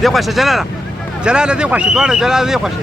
دي خوشه جلاله جلاله دي خوشه دوانه جلاله دي خوشه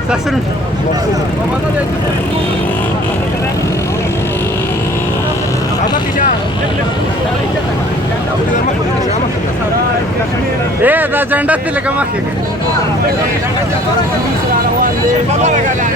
استحسن ايه ده جندات اللي كمان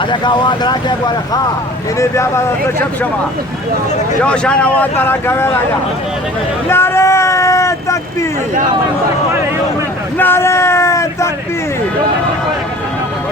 هذا كواد راكب ولا خا اللي بيابا شمشمة جوش انا واد راكب ولا ناري تكبير ناري تكبير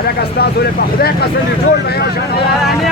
هذا كاستاذ ولا فخذ قسم يقول ما يوش انا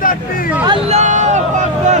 تكبير الله اكبر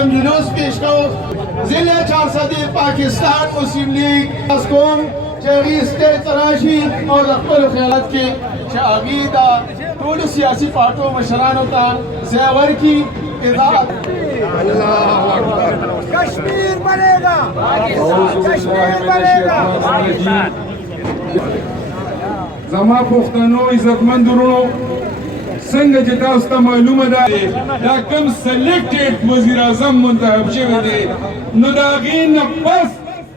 کم جلوس پیش کو ضلع 400 پاکستان مسلم لیگ اس کوم چې سټیټ راشي او د خپل خیالات کې چې اغي دا ټول سیاسي پارټو مشرانو ته ځای ورکړي اطاعت کشمیر بنے گا کشمیر بنے گا زما پښتنو عزتمن درونو څنګه چې تاسو ته معلومه ده دا کوم سلیکټډ وزیر اعظم منتخب شوی دی نو د هغې نه پس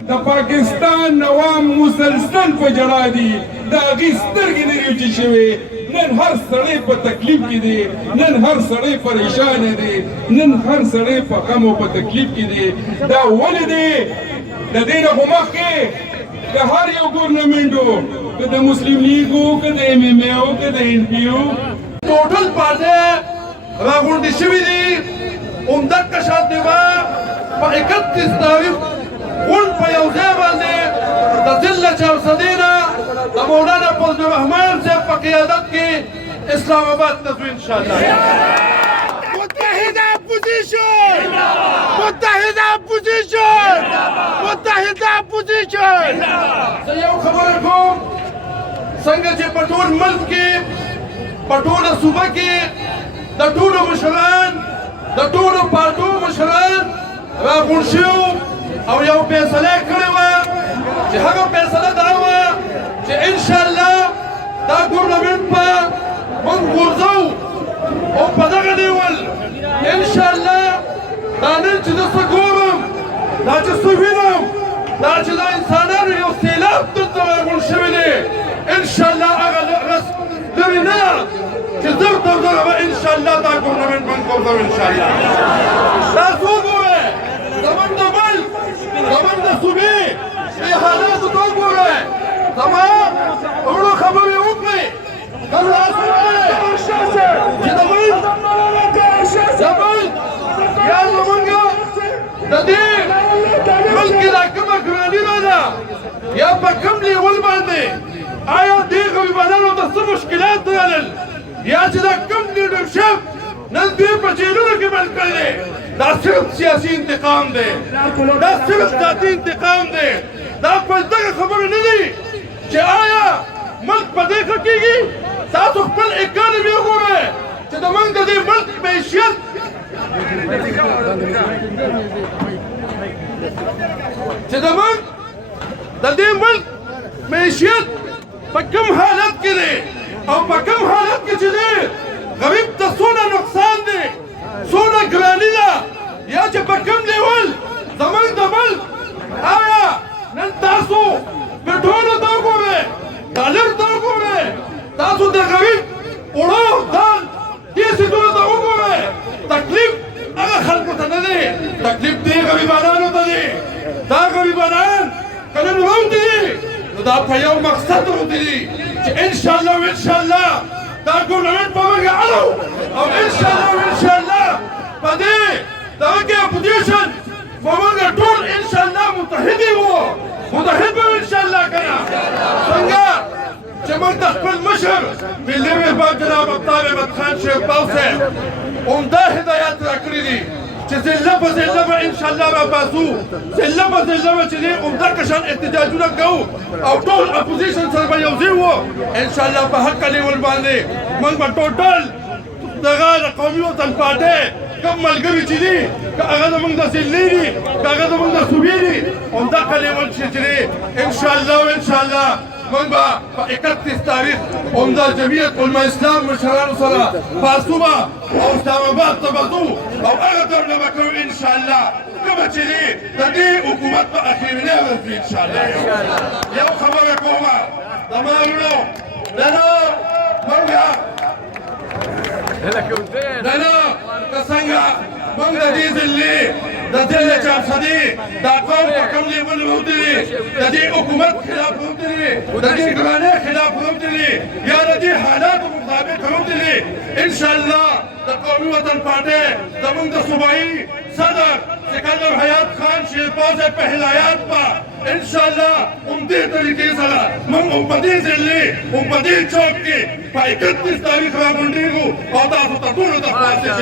د پاکستان عوام مسلسل په ژړا دي د هغې سترګې نه دي وچې شوې نن هر سړی په تکلیف کې دی نن هر سړی پریشانه دی نن هر سړی په غم او په تکلیف کې دی دا ولې دی د دې نه خو مخکې د هر یو ګورنمنټو که د مسلم لیګ و که د ایم ایم اے و که د این پی او ټوټل پارټي راغونډې شوي دي همدغه شان دی به په 31 تاریخ غونډ په یو ځای باندې د ضلع 400 نه د مولانا فضل الرحمن صاحب په قیادت کې اسلام آباد ته ځو انشاءالله متحده اپوزیشن متحده اپوزیشن متحده اپوزیشن زه یو خبره کوم څنګه چې په ټول ملک کې په ټوله صوبه کې د ټولو مشران د ټولو پارټو مشران راغونډ شوي او یو فیصله یې کړې وه چې هغه فیصله دا وه چې انشاءالله دا ګورنمنټ به موږ غورځو او په دغه ډول انشاءالله دا نن چې زه څه ګورم دا چې څه وینم دا چې دا انسانانو یو سیلاب دلته راغونډ شوي دی انشاءالله هغه لرې نه چې زر تر دغه به انشاءالله دا ګورنمنټ موږ غورځو انشاءالله دا څه وګورئ زموږ د ملک زموږ د صوبې دې حالاتو ته وګورئ زما وړو خبرې وکړئ چې د ملک یا زمونږ د دې ملک کې دا کومه ګراني ده یا په کوم لیول باندې آیا دې غریبانو ته څه مشکلات راغلل یا چې دا کوم لیډرشپ نن دوی په جیلونو کې بند کړی دی دا صرف سیاسي انتقام دی دا صرف ذاتي انتقام دی دا په دغه خبره نه دي چې آیا ملک په دې ښه کېږي تاسو خپل اکانمي وګورئ چې د موږ د دې ملک معیشت چې د موږ د دې ملک معیشت په کوم حالت کې دی او په کوم حالت کې چې دی غریب ته څونه نقصان دی څونه ګراني ده یا چې په کوم لیول زموږ د ملک آیا نن تاسو پټرولو ته وګورئ ډالر ته وګورئ تاسو د غریب وړو دال دې څیزونو ته وګورئ تکلیف هغه خلکو ته نه دی تکلیف دې غریبانانو ته دی دا غریبانان که نن وروتي دي نو دا په یو مقصد وروتي دي چې انشاءالله و انشاءالله دا ګورنمنټ به موږ اړو او انشاءالله و انشاءالله په دې دغه کې اپوزیشن به موږ ټول انشاءالله متحد وو متحد به وو انشاءالله که نه څنګه چې موږ د خپل مشر ملي مهربان جناب افطار احمد خان شیرپاو صاحب عمده هدایات راکړي دي چې ضلع په ضلع به انشاءالله راباسو ضلع په ضلع به چې دی عمده قشان احتجاجونه کوو او ټول اپوزیشن سره به یو ځای وو انشاءالله په حق لیول باندې موږ به ټوټل دغه د قومي وطن پارټۍ کوم ملګري چې دي که هغه زموږ د ضلعې دي که هغه زموږ د صوبې دي همدغه لیول چې دی انشاءالله و انشاءالله موږ به په 31 تاریخ عمده جمعیت علما اسلام مشرانو سره پاسوبه او اسلام آباد ته به ځو او هغه ډول به کوو انشاءالله کومه چې دی د دې حکومت په اخرنۍ ورځ وي انشاءالله یو خبره کومه زما وروڼو نن موږ نن که څنګه موږ د دې ضلعې د ضلع 400 دا قوم په کوم لیول ووتلي د دې حکومت خلاف ووتلي د دې ګرانۍ خلاف ووتلي یا د دې حالاتو مطابق ووتلي انشاءالله د قومي وطن پارټۍ زموږ د صوبایي صدر سکندر حیات خان شیرپاو صاحب په هدایت به انشاءالله همدې طریقې سره موږ هم په دې ضلعې هم په دې چوک کې په 31 تاریخ راغونډېږو او تاسو ته ټولو ته خلاصې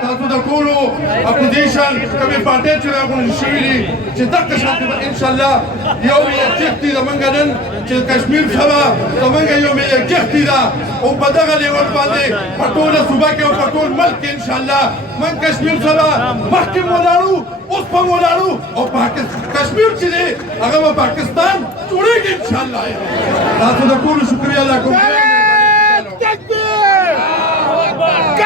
تاسو د ټولو اپوزیشن کومې پارټۍ چې راغونډې شوي دي چې دغه شان ان شاء الله یو یکجهت دي زمونږ نن چې کشمیر سبا زمونږ یو یکجهت دي او په دغه لیول باندې په ټوله صوبه کې او په ټول ملک کې ان شاء الله من کشمیر سبا مخکې ولاړو اوس په ولاړو او کشمیر چې دی هغه به پاکستان جوړېږي ان شاء الله تاسو د ټولو شکریه ادا کوم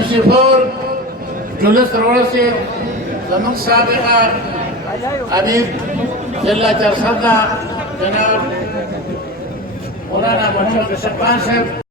MC4 جلوس روسي زمن سابقا امير جلا جرسدنا جناب مولانا محمد شعبان صاحب